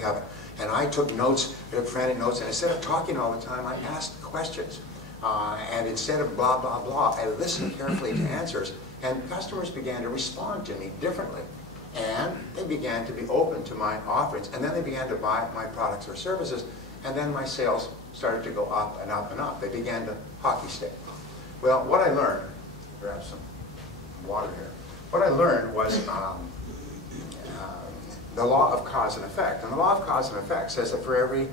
of it. And I took notes, I took frantic notes, and instead of talking all the time, I asked questions. And instead of blah, blah, blah, I listened carefully to answers, and customers began to respond to me differently. And they began to be open to my offerings, and then they began to buy my products or services, and then my sales started to go up and up and up. They began to hockey stick. Well, what I learned, grab some water here, what I learned was the law of cause and effect. And the law of cause and effect says that for every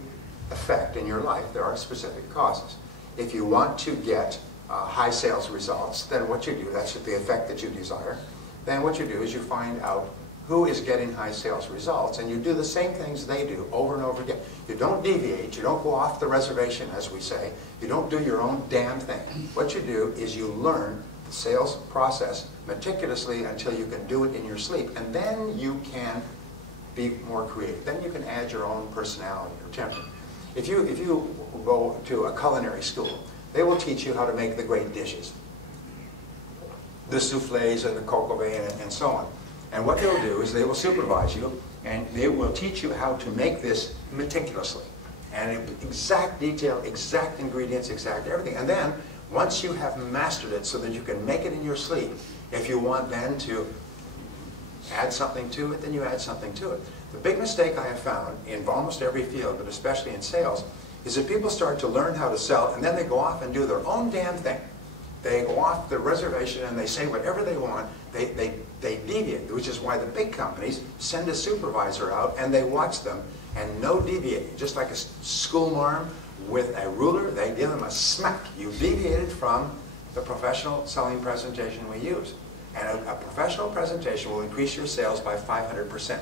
effect in your life, there are specific causes. If you want to get high sales results, then what you do, that's the effect that you desire, then what you do is you find out who is getting high sales results, and you do the same things they do over and over again. You don't deviate, you don't go off the reservation, as we say, you don't do your own damn thing. What you do is you learn the sales process meticulously until you can do it in your sleep, and then you can be more creative. Then you can add your own personality or temperament. If you go to a culinary school, they will teach you how to make the great dishes, the soufflés and the coq au vin and so on. And what they'll do is they will supervise you, and they will teach you how to make this meticulously. And exact detail, exact ingredients, exact everything. And then, once you have mastered it so that you can make it in your sleep, if you want then to add something to it, then you add something to it. The big mistake I have found in almost every field, but especially in sales, is that people start to learn how to sell, and then they go off and do their own damn thing. They go off the reservation and they say whatever they want. They deviate, which is why the big companies send a supervisor out and they watch them, and no deviating. Just like a school marm with a ruler, they give them a smack. You deviated from the professional selling presentation we use. And a professional presentation will increase your sales by 500%.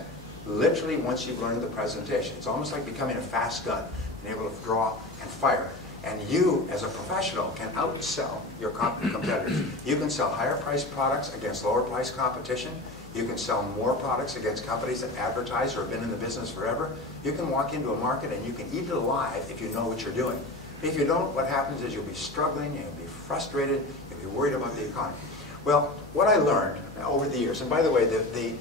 Literally, once you've learned the presentation. It's almost like becoming a fast gun, being able to draw and fire. And you, as a professional, can outsell your competitors. You can sell higher priced products against lower priced competition. You can sell more products against companies that advertise or have been in the business forever. You can walk into a market and you can eat it alive if you know what you're doing. If you don't, what happens is you'll be struggling, you'll be frustrated, you'll be worried about the economy. Well, what I learned over the years, and by the way, the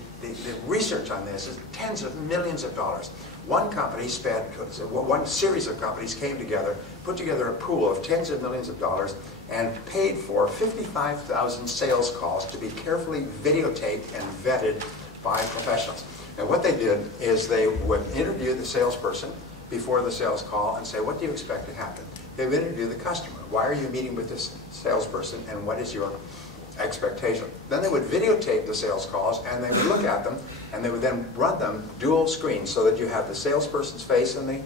research on this is tens of millions of dollars. One company spent, one series of companies came together, put together a pool of tens of millions of dollars, and paid for 55,000 sales calls to be carefully videotaped and vetted by professionals. And what they did is they would interview the salesperson before the sales call and say, what do you expect to happen? They would interview the customer. Why are you meeting with this salesperson, and what is your expectation? Then they would videotape the sales calls, and they would look at them, and they would then run them dual screen so that you have the salesperson's face and the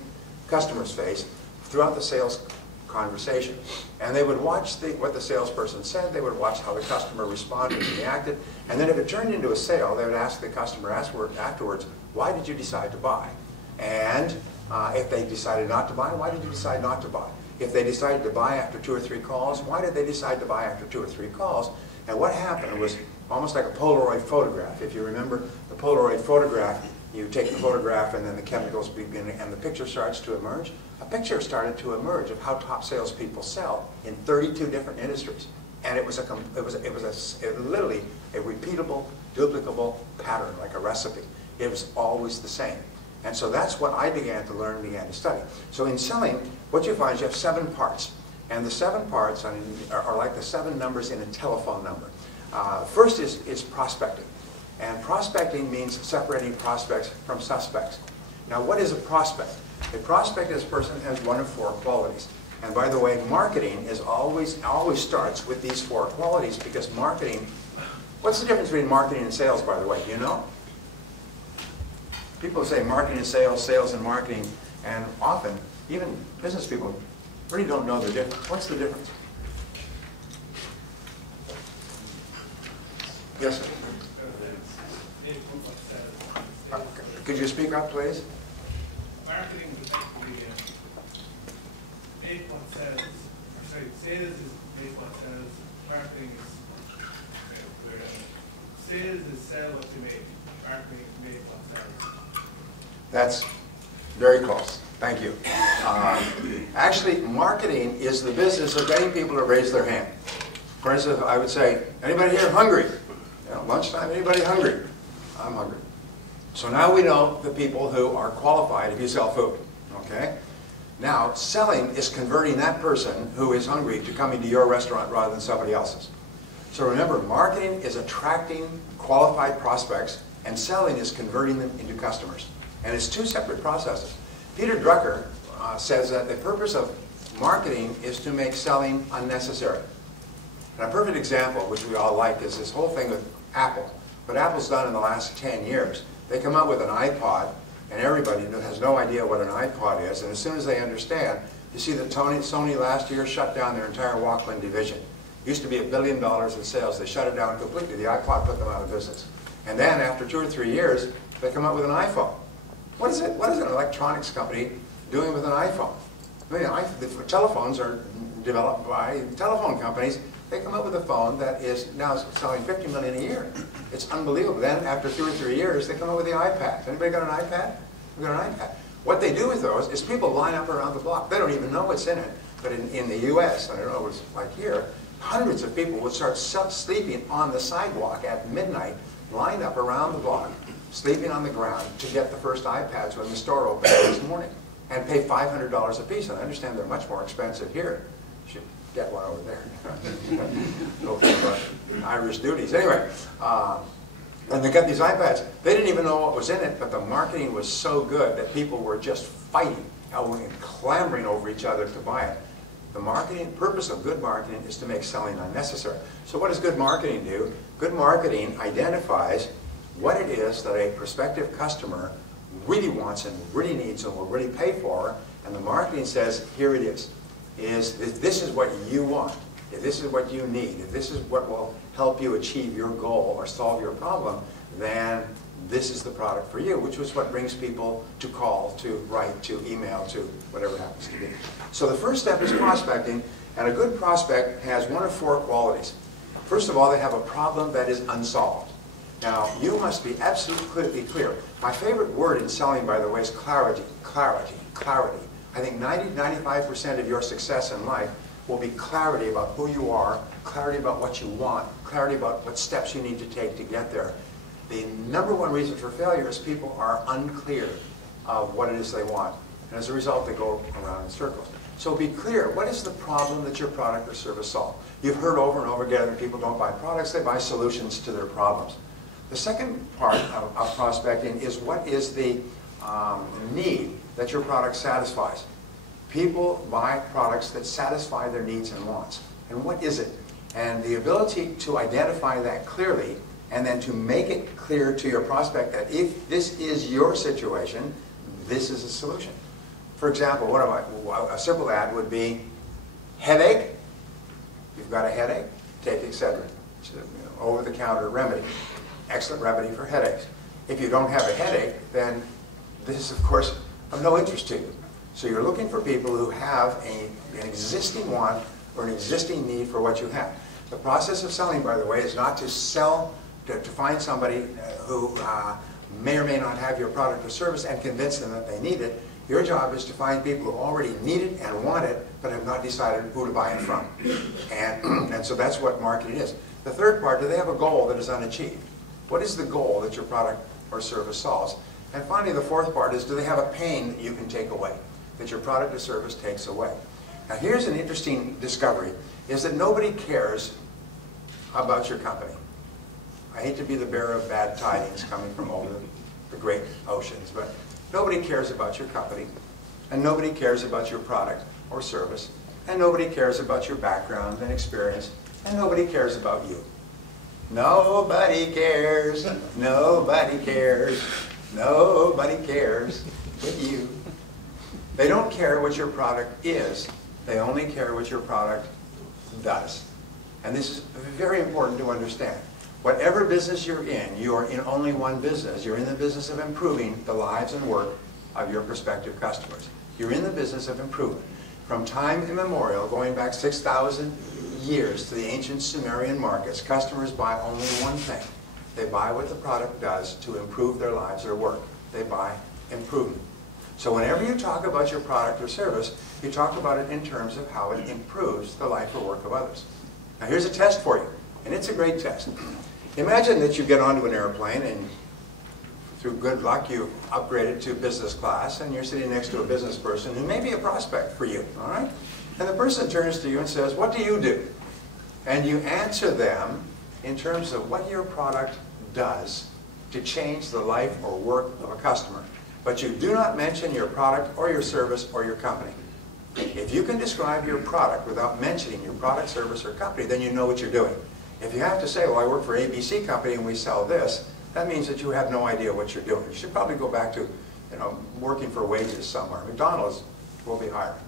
customer's face throughout the sales conversation. And they would watch what the salesperson said, they would watch how the customer responded and reacted, and then if it turned into a sale, they would ask the customer afterwards, why did you decide to buy? And if they decided not to buy, why did you decide not to buy? If they decided to buy after 2 or 3 calls, why did they decide to buy after 2 or 3 calls? And what happened was almost like a Polaroid photograph. If you remember the Polaroid photograph, you take the photograph and then the chemicals begin and the picture starts to emerge. A picture started to emerge of how top salespeople sell in 32 different industries. And it was literally a repeatable, duplicable pattern, like a recipe. It was always the same. And so that's what I began to learn, began to study. So in selling, what you find is you have 7 parts. And the 7 parts are like the 7 numbers in a telephone number. First is prospecting. And prospecting means separating prospects from suspects. Now, what is a prospect? A prospect is a person who has one of 4 qualities. And by the way, marketing is always starts with these 4 qualities, because marketing, what's the difference between marketing and sales, by the way? Do you know? People say marketing and sales, sales and marketing, and often, even business people really don't know the difference. What's the difference? Yes, sir. Could you speak up, please? Marketing is basically make what sells. Sorry, sales is make what sells. Marketing is sales is sell what you make. Marketing is make what sells. That's very close. Thank you. Actually, marketing is the business of getting people to raise their hand. For instance, I would say, anybody here hungry? You know, lunchtime, anybody hungry? I'm hungry. So now we know the people who are qualified if you sell food, okay? Now, selling is converting that person who is hungry to coming to your restaurant rather than somebody else's. So remember, marketing is attracting qualified prospects, and selling is converting them into customers. And it's two separate processes. Peter Drucker says that the purpose of marketing is to make selling unnecessary. And a perfect example, which we all like, is this whole thing with Apple. What Apple's done in the last 10 years, they come out with an iPod, and everybody has no idea what an iPod is, and as soon as they understand, you see that Sony last year shut down their entire Walkman division. It used to be $1 billion in sales. They shut it down completely. The iPod put them out of business. And then after 2 or 3 years, they come out with an iPhone. What is it? What is an electronics company doing with an iPhone? I mean, the telephones are developed by telephone companies. They come up with a phone that is now selling $50 million a year. It's unbelievable. Then after 2 or 3 years, they come up with the iPad. Anybody got an iPad? We've got an iPad. What they do with those is people line up around the block. They don't even know what's in it. But in the US, I don't know what it's like here, hundreds of people would start sleeping on the sidewalk at midnight, lined up around the block, sleeping on the ground to get the first iPads when the store opened this morning, and pay $500 a piece. And I understand they're much more expensive here. You should get one over there. Go for Irish duties. Anyway, and they got these iPads. They didn't even know what was in it, but the marketing was so good that people were just fighting and clamoring over each other to buy it. The marketing purpose of good marketing is to make selling unnecessary. So what does good marketing do? Good marketing identifies what it is that a prospective customer really wants and really needs and will really pay for, and the marketing says, here it is. If this is what you want, if this is what you need, if this is what will help you achieve your goal or solve your problem, then this is the product for you, which is what brings people to call, to write, to email, to whatever it happens to be. So the first step is prospecting, and a good prospect has one of 4 qualities. First of all, they have a problem that is unsolved. Now, you must be absolutely clear. My favorite word in selling, by the way, is clarity. Clarity. Clarity. I think 90–95% of your success in life will be clarity about who you are, clarity about what you want, clarity about what steps you need to take to get there. The #1 reason for failure is people are unclear of what it is they want. And as a result, they go around in circles. So be clear. What is the problem that your product or service solves? You've heard over and over again that people don't buy products, they buy solutions to their problems. The second part of prospecting is what is the need that your product satisfies. People buy products that satisfy their needs and wants. And what is it? And the ability to identify that clearly and then to make it clear to your prospect that if this is your situation, this is a solution. For example, a simple ad would be, headache, you've got a headache, take Excedrin. It's an over-the-counter remedy. Excellent remedy for headaches. If you don't have a headache, then this is, of course, of no interest to you. So you're looking for people who have an existing want or an existing need for what you have. The process of selling, by the way, is not to sell, to find somebody who may or may not have your product or service and convince them that they need it. Your job is to find people who already need it and want it, but have not decided who to buy it from. And so that's what marketing is. The third part, do they have a goal that is unachieved? What is the goal that your product or service solves? And finally, the fourth part is, do they have a pain that you can take away, that your product or service takes away? Now here's an interesting discovery, is that nobody cares about your company. I hate to be the bearer of bad tidings coming from over the great oceans, but nobody cares about your company, and nobody cares about your product or service, and nobody cares about your background and experience, and nobody cares about you. Nobody cares, nobody cares, nobody cares but you. They don't care what your product is, they only care what your product does. And this is very important to understand. Whatever business you're in only one business. You're in the business of improving the lives and work of your prospective customers. You're in the business of improvement. From time immemorial, going back 6,000 years to the ancient Sumerian markets, customers buy only one thing. They buy what the product does to improve their lives or work. They buy improvement. So whenever you talk about your product or service, you talk about it in terms of how it improves the life or work of others. Now here's a test for you, and it's a great test. Imagine that you get onto an airplane and through good luck, you've upgraded to business class, and you're sitting next to a business person who may be a prospect for you, all right? And the person turns to you and says, what do you do? And you answer them in terms of what your product does to change the life or work of a customer. But you do not mention your product or your service or your company. If you can describe your product without mentioning your product, service, or company, then you know what you're doing. If you have to say, well, I work for ABC Company and we sell this, that means that you have no idea what you're doing. You should probably go back to, working for wages somewhere. McDonald's will be hiring.